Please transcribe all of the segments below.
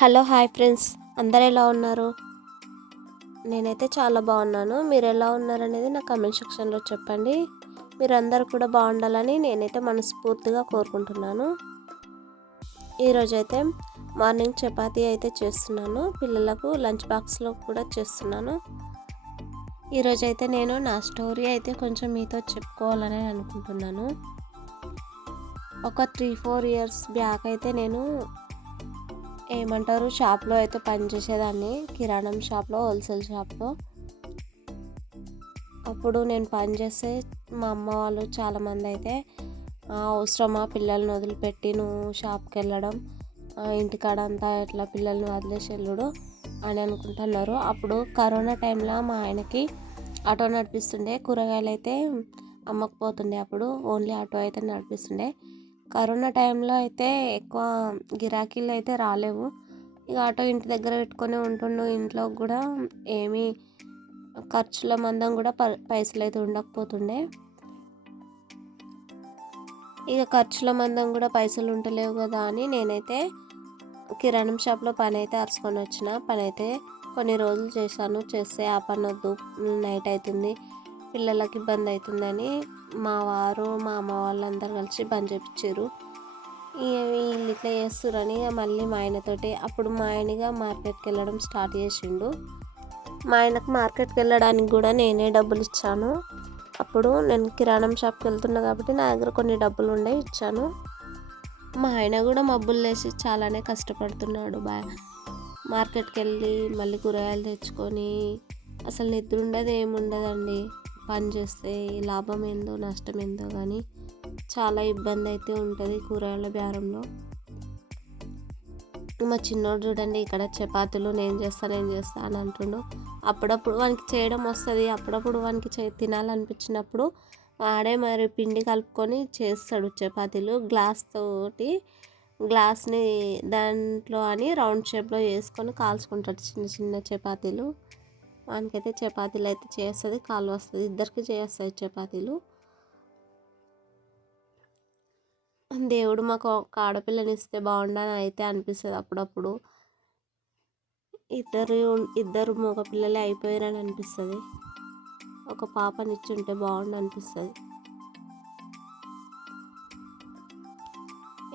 Hello hi friends, అందరు ఎలా ఉన్నారు? నేనైతే చాలా బాగున్నాను. మీరు ఎలా ఉన్నారనేది నా కమెంట్ సెక్షన్లో చెప్పండి. మీరందరూ కూడా బాగుండాలని నేనైతే మనస్ఫూర్తిగా కోరుకుంటున్నాను. ఈరోజైతే మార్నింగ్ చపాతీ అయితే చేస్తున్నాను. పిల్లలకు లంచ్ బాక్స్లో కూడా చేస్తున్నాను. ఈరోజైతే నేను నా స్టోరీ అయితే కొంచెం మీతో చెప్పుకోవాలని అనుకుంటున్నాను. ఒక 3-4 ఇయర్స్ బ్యాక్ అయితే నేను షాప్లో అయితే పనిచేసేదాన్ని, కిరాణం షాప్లో, హోల్సేల్ షాప్లో. అప్పుడు నేను పనిచేస్తే మా అమ్మ వాళ్ళు చాలామంది అయితే అవసరమా పిల్లల్ని వదిలిపెట్టి నువ్వు షాప్కి వెళ్ళడం, ఇంటికాడ అంతా ఎట్లా పిల్లల్ని వదిలేసి వెళ్ళుడు అని అనుకుంటున్నారు. అప్పుడు కరోనా టైంలో మా ఆయనకి ఆటో నడిపిస్తుండే, కూరగాయలు అయితే అమ్మకపోతుండే. అప్పుడు ఓన్లీ ఆటో అయితే నడిపిస్తుండే. కరోనా టైంలో అయితే ఎక్కువ గిరాకీలు అయితే రాలేవు. ఇక ఆటో ఇంటి దగ్గర పెట్టుకొని ఉంటుండు. ఇంట్లో కూడా ఏమీ ఖర్చుల మందం కూడా పైసలు అయితే ఉండకపోతుండే. ఇక ఖర్చుల మందం కూడా పైసలు ఉండలేవు కదా అని నేనైతే కిరాణం షాప్లో పని అయితే అరుచుకొని వచ్చిన. పని అయితే కొన్ని రోజులు చేశాను. చేస్తే ఆ పని వద్దు, నైట్ అవుతుంది, పిల్లలకి ఇబ్బంది అవుతుందని మా వారు మా అమ్మ వాళ్ళందరూ కలిసి బంద్ చేయించారు. వీళ్ళు ఇట్లా చేస్తురని మళ్ళీ మా ఆయనతోటి, అప్పుడు మా ఆయనగా మార్కెట్కి వెళ్ళడం స్టార్ట్ చేసిండు. మా ఆయనకు మార్కెట్కి వెళ్ళడానికి కూడా నేనే డబ్బులు ఇచ్చాను. అప్పుడు నేను కిరాణం షాప్కి వెళ్తున్నా కాబట్టి నా దగ్గర కొన్ని డబ్బులు ఉండే ఇచ్చాను. మా ఆయన కూడా మబ్బులు లేసి చాలానే కష్టపడుతున్నాడు. మార్కెట్కి వెళ్ళి మళ్ళీ కూరగాయలు తెచ్చుకొని అసలు నిద్ర ఉండదు, ఏముండదండి. పని చేస్తే లాభం ఏందో నష్టం ఏందో కానీ చాలా ఇబ్బంది అయితే ఉంటుంది కూరగాయల బేరంలో. మా చిన్నోడు చూడండి, ఇక్కడ చపాతీలు నేను చేస్తా అని అంటుండు. అప్పుడప్పుడు వానికి చేయడం వస్తుంది, అప్పుడప్పుడు వానికి తినాలనిపించినప్పుడు వాడే మరి పిండి కలుపుకొని చేస్తాడు చపాతీలు. గ్లాస్ని దాంట్లో అని రౌండ్ షేప్లో వేసుకొని కాల్చుకుంటాడు చిన్న చిన్న చపాతీలు. వానికైతే చపాతీలు అయితే చేస్తుంది, కాలు వస్తుంది, ఇద్దరికి చేస్తాయి చపాతీలు. దేవుడు మాకు ఒక ఆడపిల్లని ఇస్తే బాగుండని అయితే అనిపిస్తుంది అప్పుడప్పుడు. ఇద్దరు మగ పిల్లలే అయిపోయారని అనిపిస్తుంది. ఒక పాపనిచ్చుంటే బాగుండు అనిపిస్తుంది.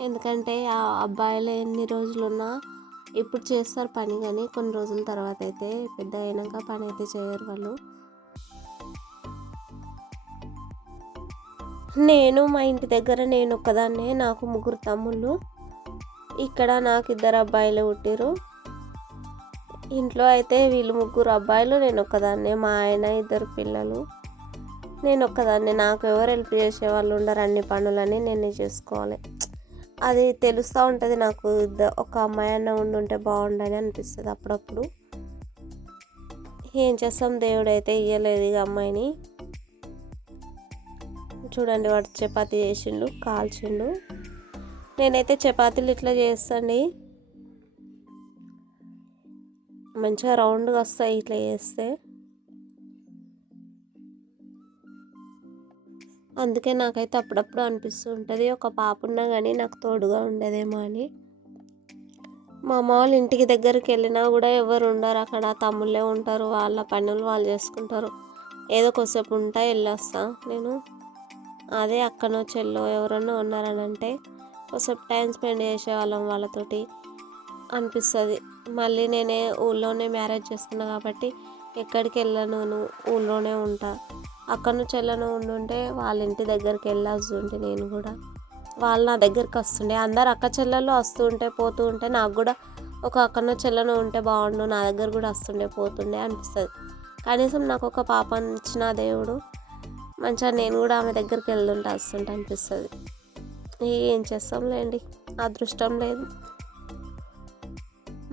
ఎందుకంటే ఆ అబ్బాయిలు ఎన్ని రోజులున్నా ఇప్పుడు చేస్తారు పని, కానీ కొన్ని రోజుల తర్వాత అయితే పెద్ద అయినాక పని అయితే చేయరు వాళ్ళు. మా ఇంటి దగ్గర నేను ఒక్కదాన్నే, నాకు 3 తమ్ముళ్ళు. ఇక్కడ నాకు 2 అబ్బాయిలు పుట్టిరు. ఇంట్లో అయితే వీళ్ళు 3 అబ్బాయిలు, నేను ఒక్కదాన్నే, మా ఆయన 2 పిల్లలు, నేను ఒక్కదాన్నే. నాకు ఎవరు హెల్ప్ చేసేవాళ్ళు ఉండరు, అన్ని పనులని నేనే చేసుకోవాలి. అది తెలుస్తూ ఉంటుంది నాకు. ఒక అమ్మాయి అన్న ఉండుంటే బాగుండని అనిపిస్తుంది అప్పుడప్పుడు. ఏం చేస్తాం, దేవుడు అయితే ఇవ్వలేదు ఇక అమ్మాయిని. చూడండి, వాడు చపాతీ చేసిండు, కాల్చిండు. నేనైతే చపాతీలు ఇట్లా చేస్తాండి, మంచిగా రౌండ్గా వస్తాయి ఇట్లా చేస్తే. అందుకే నాకైతే అప్పుడప్పుడు అనిపిస్తూ ఉంటుంది, ఒక పాప ఉన్నా కానీ నాకు తోడుగా ఉండదేమో అని. మా అమ్మ వాళ్ళ ఇంటికి దగ్గరికి వెళ్ళినా కూడా ఎవరు ఉండరు అక్కడ, తమ్ముళ్ళే ఉంటారు, వాళ్ళ పనులు వాళ్ళు చేసుకుంటారు. ఏదో కొద్దిసేపు ఉంటా వెళ్ళొస్తా నేను. అదే అక్కనో చెల్లో ఎవరన్నా ఉన్నారని అంటే కొద్దిసేపు టైం స్పెండ్ చేసేవాళ్ళం వాళ్ళతోటి అనిపిస్తుంది. మళ్ళీ నేనే ఊళ్ళోనే మ్యారేజ్ చేసుకున్నా కాబట్టి ఎక్కడికి వెళ్ళను, ఊళ్ళోనే ఉంటా. అక్కను చెల్లను ఉండుంటే వాళ్ళ ఇంటి దగ్గరికి వెళ్ళాల్సి నేను కూడా, వాళ్ళు నా దగ్గరికి వస్తుండే. అందరు అక్క చెల్లెళ్ళు వస్తూ ఉంటే పోతూ ఉంటే నాకు కూడా ఒక అక్కనో చెల్లెను ఉంటే బాగుండు, నా దగ్గర కూడా వస్తుండే పోతుండే అనిపిస్తుంది. కనీసం నాకు ఒక పాపని ఇచ్చిన దేవుడు, మంచిగా నేను కూడా ఆమె దగ్గరికి వస్తుంటే అనిపిస్తుంది. ఏం చేస్తాంలేండి, అదృష్టం లేదు.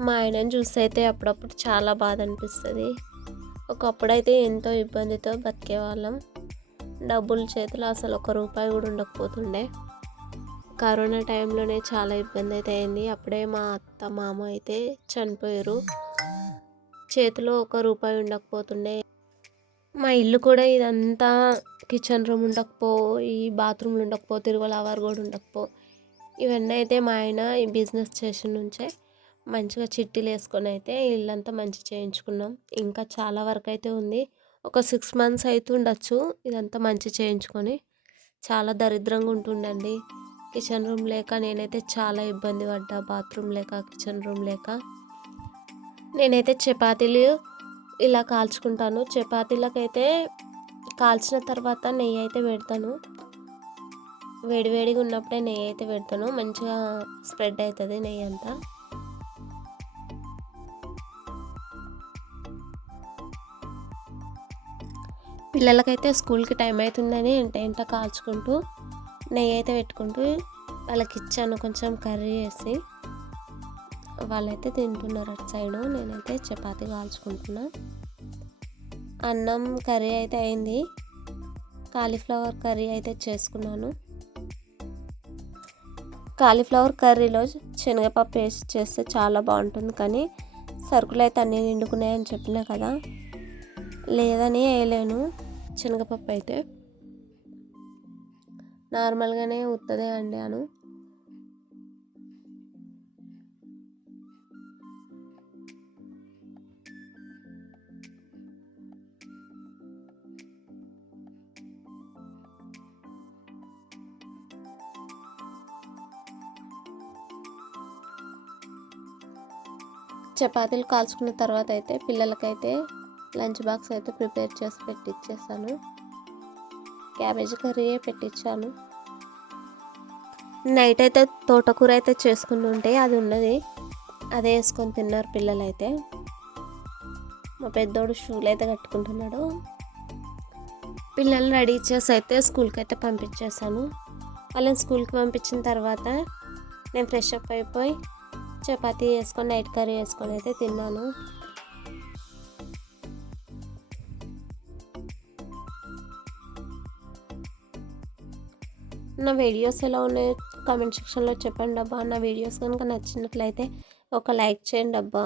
మా ఆయనని చూస్తే అయితే అప్పుడప్పుడు చాలా బాధ అనిపిస్తుంది. ఒకప్పుడైతే ఎంతో ఇబ్బందితో బతికేవాళ్ళం. డబ్బులు చేతిలో అసలు 1 రూపాయి కూడా ఉండకపోతుండే. కరోనా టైంలోనే చాలా ఇబ్బంది అయితే అయింది. అప్పుడే మా అత్త మామ అయితే చనిపోయారు. చేతిలో 1 రూపాయి ఉండకపోతుండే. మా ఇల్లు కూడా ఇదంతా కిచెన్ రూమ్ ఉండకపో, ఈ బాత్రూమ్లు ఉండకపో, తిరుగుల అవర్ కూడా ఉండకపో. ఇవన్నీ అయితే మా ఆయన ఈ బిజినెస్ చేసిన నుంచే మంచిగా చిట్టీలు వేసుకొని అయితే ఇల్లంతా మంచి చేయించుకున్నాం. ఇంకా చాలా వరకు అయితే ఉంది. ఒక 6 మంత్స్ అయితుండొచ్చు ఇదంతా మంచి చేయించుకొని. చాలా దరిద్రంగా ఉంటుండండి. కిచెన్ రూమ్ లేక నేనైతే చాలా ఇబ్బంది పడ్డా. బాత్రూమ్ లేక, కిచెన్ రూమ్ లేక. నేనైతే చపాతీలు ఇలా కాల్చుకుంటాను. చపాతీలకైతే కాల్చిన తర్వాత నెయ్యి అయితే పెడతాను. వేడివేడిగా ఉన్నప్పుడే నెయ్యి అయితే పెడతాను. మంచిగా స్ప్రెడ్ అవుతుంది నెయ్యి అంతా. పిల్లలకైతే స్కూల్కి టైం అవుతుందని ఎంట కాల్చుకుంటూ నెయ్యి అయితే పెట్టుకుంటూ వాళ్ళకి ఇచ్చాను కొంచెం కర్రీ వేసి. వాళ్ళైతే తింటున్నారు అటు సైడు. నేనైతే చపాతీ కాల్చుకుంటున్నా. అన్నం కర్రీ అయితే అయింది. కాలీఫ్లవర్ కర్రీ అయితే చేసుకున్నాను. కాలీఫ్లవర్ కర్రీలో శనగపప్పు వేసి చేస్తే చాలా బాగుంటుంది. కానీ సరుకులు అయితే అన్నీ నిండుకున్నాయని చెప్పినా కదా, లేదని వేయలేను. శనగపప్పు అయితే నార్మల్గానే ఉత్తదే వండాను. చపాతీలు కాల్చుకున్న తర్వాత అయితే పిల్లలకైతే లంచ్ బాక్స్ అయితే ప్రిపేర్ చేసి పెట్టిచ్చేసాను. క్యాబేజీ కర్రీయే పెట్టించాను. నైట్ అయితే తోటకూర అయితే చేసుకుని ఉంటే అది ఉన్నది. అదే వేసుకొని తిన్నారు పిల్లలైతే. మా పెద్దోడు షూలు అయితే కట్టుకుంటున్నాడు. పిల్లల్ని రెడీ చేసి అయితే స్కూల్కి అయితే పంపించేసాను. వాళ్ళని స్కూల్కి పంపించిన తర్వాత నేను ఫ్రెష్ అప్ అయిపోయి చపాతీ వేసుకొని నైట్ కర్రీ వేసుకొని అయితే తిన్నాను. నా వీడియోస్ ఎలా ఉన్నాయో కామెంట్ సెక్షన్లో చెప్పండి అబ్బా. నా వీడియోస్ కనుక నచ్చినట్లయితే ఒక లైక్ చేయండి అబ్బా.